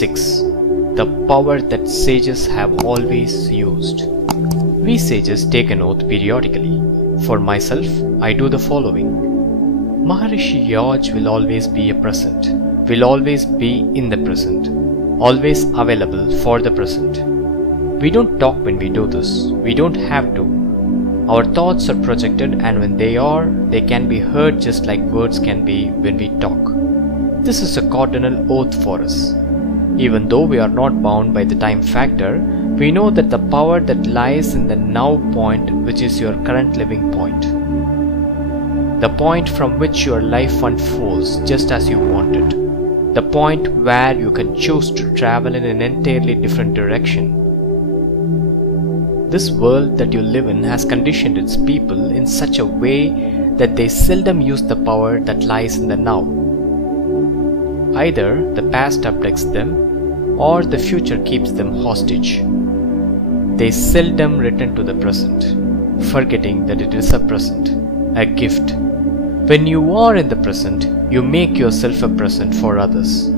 6. The power that sages have always used. We sages take an oath periodically. For myself, I do the following. Maharishi Yaj will always be a present, will always be in the present, always available for the present. We don't talk when we do this. We don't have to. Our thoughts are projected, and when they can be heard just like words can be when we talk. This is a cardinal oath for us. Even though we are not bound by the time factor, we know that the power that lies in the now point, which is your current living point. The point from which your life unfolds just as you want it. The point where you can choose to travel in an entirely different direction. This world that you live in has conditioned its people in such a way that they seldom use the power that lies in the now. Either the past abducts them or the future keeps them hostage. They seldom return to the present, forgetting that it is a present, a gift. When you are in the present, you make yourself a present for others.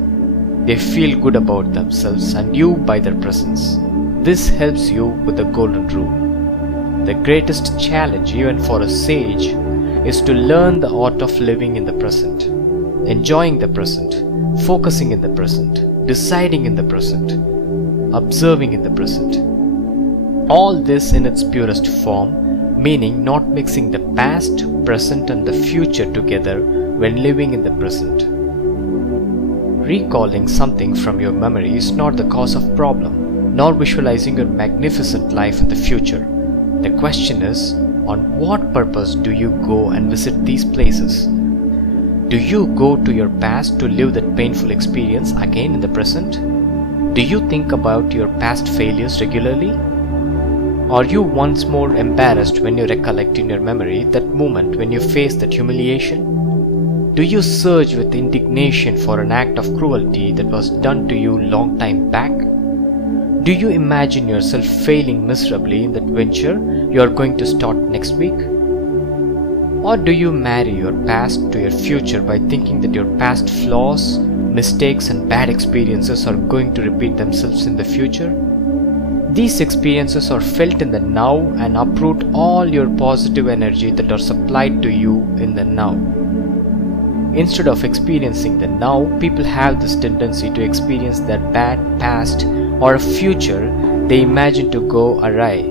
They feel good about themselves and you by their presence. This helps you with the golden rule. The greatest challenge even for a sage is to learn the art of living in the present, enjoying the present, focusing in the present, deciding in the present, observing in the present. All this in its purest form, meaning not mixing the past, present and the future together when living in the present. Recalling something from your memory is not the cause of problem, nor visualizing your magnificent life in the future. The question is, on what purpose do you go and visit these places? Do you go to your past to live that painful experience again in the present? Do you think about your past failures regularly? Are you once more embarrassed when you recollect in your memory that moment when you faced that humiliation? Do you surge with indignation for an act of cruelty that was done to you long time back? Do you imagine yourself failing miserably in that venture you are going to start next week? Or do you marry your past to your future by thinking that your past flaws, mistakes and bad experiences are going to repeat themselves in the future? These experiences are felt in the now and uproot all your positive energy that are supplied to you in the now. Instead of experiencing the now, people have this tendency to experience their bad past or a future they imagine to go awry.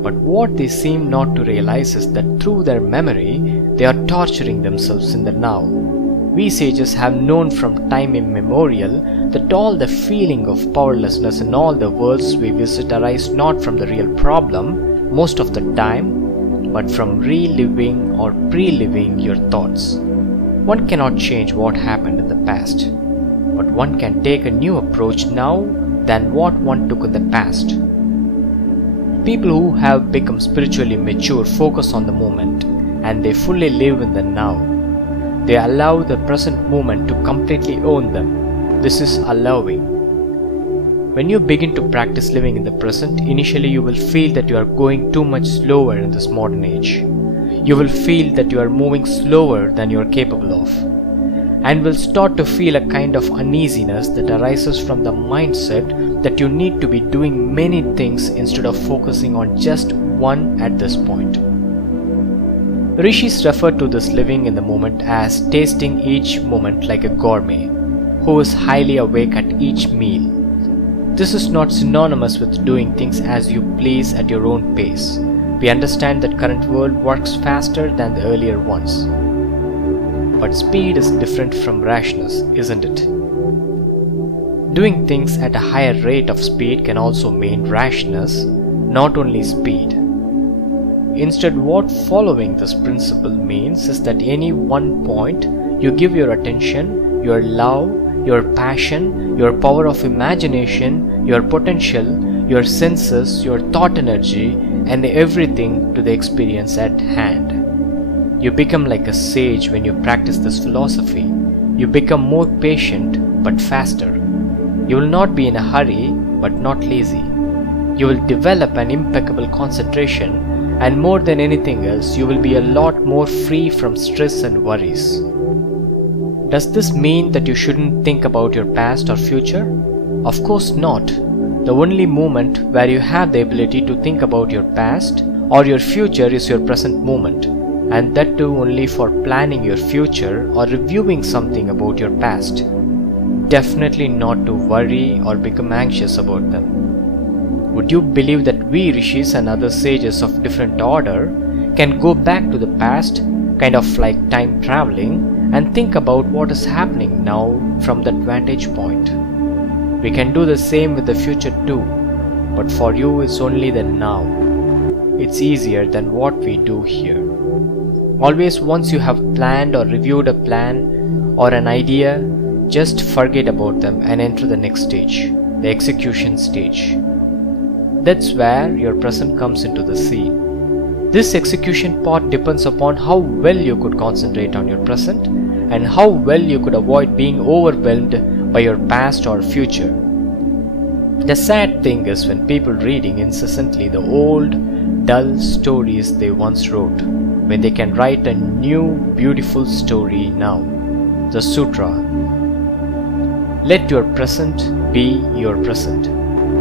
But what they seem not to realize is that through their memory, they are torturing themselves in the now. We sages have known from time immemorial that all the feeling of powerlessness in all the worlds we visit arise not from the real problem most of the time, but from reliving or pre-living your thoughts. One cannot change what happened in the past, but one can take a new approach now than what one took in the past. People who have become spiritually mature focus on the moment and they fully live in the now. They allow the present moment to completely own them. This is allowing. When you begin to practice living in the present, initially you will feel that you are going too much slower in this modern age. You will feel that you are moving slower than you are capable of, and will start to feel a kind of uneasiness that arises from the mindset that you need to be doing many things instead of focusing on just one at this point. Rishis refer to this living in the moment as tasting each moment like a gourmet who is highly awake at each meal. This is not synonymous with doing things as you please at your own pace. We understand that current world works faster than the earlier ones. But speed is different from rashness, isn't it? Doing things at a higher rate of speed can also mean rashness, not only speed. Instead, what following this principle means is that any one point you give your attention, your love, your passion, your power of imagination, your potential, your senses, your thought energy, and everything to the experience at hand. You become like a sage when you practice this philosophy. You become more patient but faster. You will not be in a hurry but not lazy. You will develop an impeccable concentration, and more than anything else, you will be a lot more free from stress and worries. Does this mean that you shouldn't think about your past or future? Of course not. The only moment where you have the ability to think about your past or your future is your present moment, and that too only for planning your future or reviewing something about your past. Definitely not to worry or become anxious about them. Would you believe that we rishis and other sages of different order can go back to the past, kind of like time traveling, and think about what is happening now from that vantage point? We can do the same with the future too, but for you it's only the now. It's easier than what we do here. Always, once you have planned or reviewed a plan or an idea, just forget about them and enter the next stage, the execution stage. That's where your present comes into the scene. This execution part depends upon how well you could concentrate on your present and how well you could avoid being overwhelmed by your past or future. The sad thing is when people reading incessantly the old, dull stories they once wrote, when they can write a new, beautiful story now. The Sutra. Let your present be your present.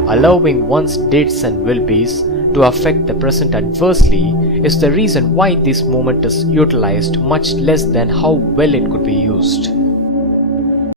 Allowing one's dates and will-bes to affect the present adversely is the reason why this moment is utilized much less than how well it could be used.